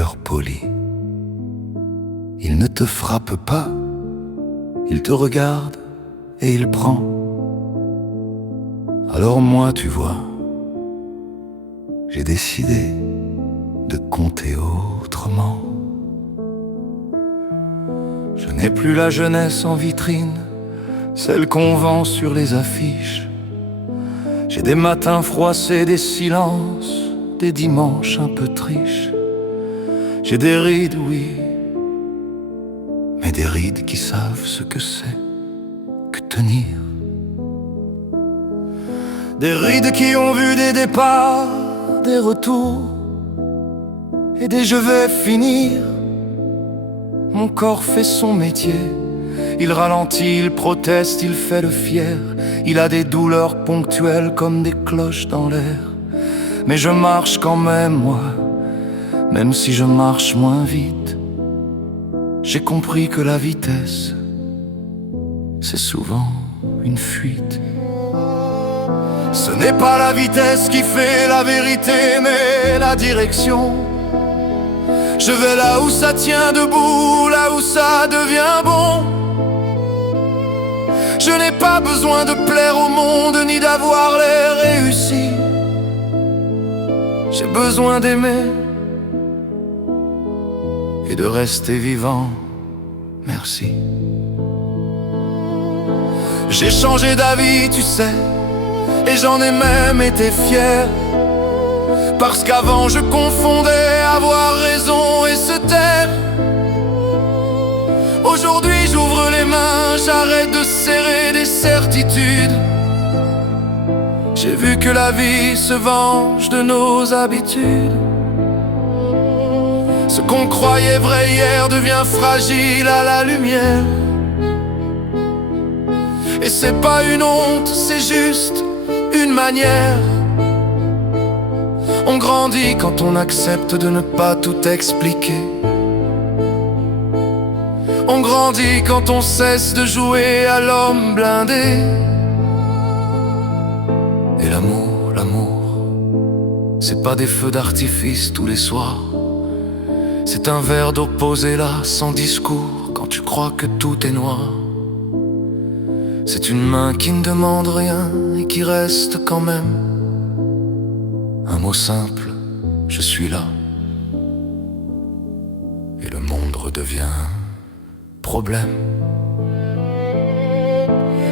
cœur poli. Il ne te frappe pas, il te regarde et il prend. Alors moi, tu vois, j'ai décidé de compter autrement. Je n'ai plus la jeunesse en vitrine, celle qu'on vend sur les affiches. J'ai des matins froissés, des silences, des dimanches un peu triches. J'ai des rides, oui, mais des rides qui savent ce que c'est que tenir. Des rides qui ont vu des départs, des retours et des je vais finir. Mon corps fait son métier. Il ralentit, il proteste, il fait le fier. Il a des douleurs ponctuelles comme des cloches dans l'air. Mais je marche quand même, moi, même si je marche moins vite. J'ai compris que la vitesse, c'est souvent une fuite. Ce n'est pas la vitesse qui fait la vérité, mais la direction. Je vais là où ça tient debout, là où ça devient bon. Je n'ai pas besoin de plaire au monde, ni d'avoir l'air réussi. J'ai besoin d'aimer et de rester vivant, merci. J'ai changé d'avis, tu sais, et j'en ai même été fier. Parce qu'avant je confondais avoir raison et se taire. Aujourd'hui j'ouvre les mains, j'arrête de serrer des certitudes. J'ai vu que la vie se venge de nos habitudes. Ce qu'on croyait vrai hier devient fragile à la lumière. Et c'est pas une honte, c'est juste une manière. On grandit quand on accepte de ne pas tout expliquer. On grandit quand on cesse de jouer à l'homme blindé. Et l'amour, c'est pas des feux d'artifice tous les soirs. C'est un verre d'eau posé là, sans discours, quand tu crois que tout est noir. C'est une main qui ne demande rien et qui reste quand même. Un mot simple, je suis là. Et le monde redevient problème.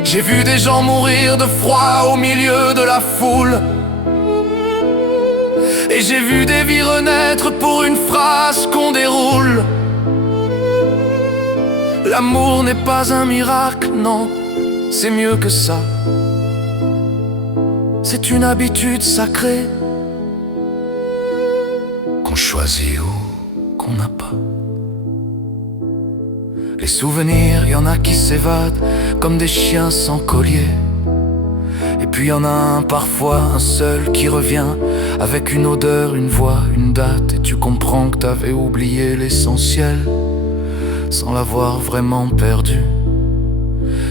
J'ai vu des gens mourir de froid au milieu de la foule. Et j'ai vu des vies renaître pour une phrase qu'on déroule. L'amour n'est pas un miracle, non, c'est mieux que ça. C'est une habitude sacrée qu'on choisit ou qu'on n'a pas. Les souvenirs, y en a qui s'évadent comme des chiens sans collier. Et puis y en a un, parfois un seul, qui revient avec une odeur, une voix, une date. Et tu comprends que t'avais oublié l'essentiel sans l'avoir vraiment perdu.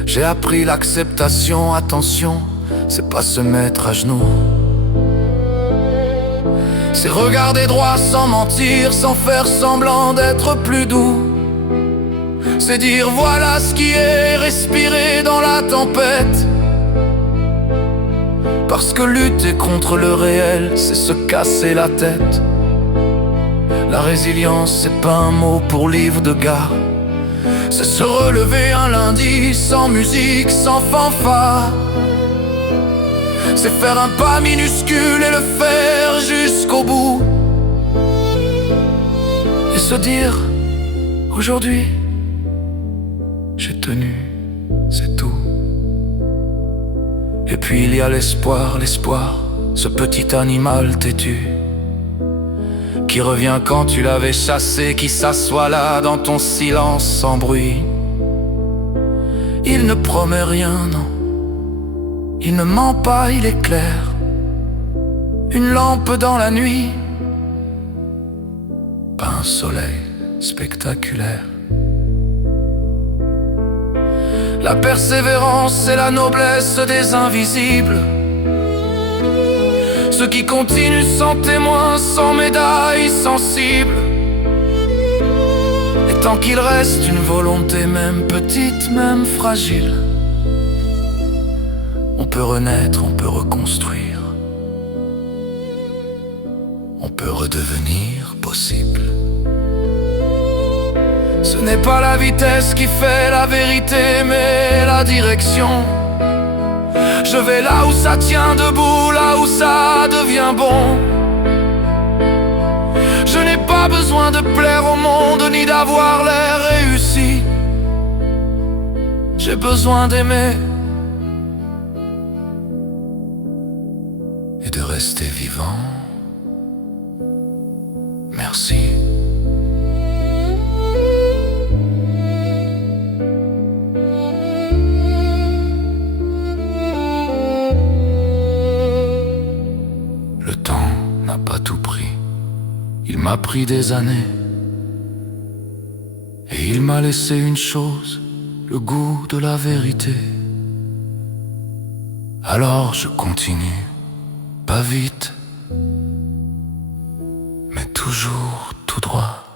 J'ai appris l'acceptation, attention, c'est pas se mettre à genoux. C'est regarder droit sans mentir, sans faire semblant d'être plus doux. C'est dire voilà ce qui est, respirer dans la tempête. Parce que lutter contre le réel, c'est se casser la tête. La résilience, c'est pas un mot pour livre de gare. C'est se relever un lundi, sans musique, sans fanfare. C'est faire un pas minuscule et le faire jusqu'au bout. Et se dire, aujourd'hui, j'ai tenu, c'est tout. Et puis il y a l'espoir, ce petit animal têtu qui revient quand tu l'avais chassé, qui s'assoit là dans ton silence sans bruit. Il ne promet rien, non, il ne ment pas, il est clair. Une lampe dans la nuit, pas un soleil spectaculaire. La persévérance et la noblesse des invisibles, ceux qui continuent sans témoin, sans médaille, sans cible. tant qu'il reste une volonté, même petite, même fragile, on peut renaître, on peut reconstruire, on peut redevenir possible. Ce n'est pas la vitesse qui fait la vérité, mais la direction. Je vais là où ça tient debout, là où ça devient bon. Je n'ai pas besoin de plaire au monde, ni d'avoir l'air réussi. J'ai besoin d'aimer et de rester vivant. Merci. Le temps n'a pas tout pris. Il m'a pris des années et il m'a laissé une chose, le goût de la vérité. Alors je continue, pas vite, mais toujours tout droit.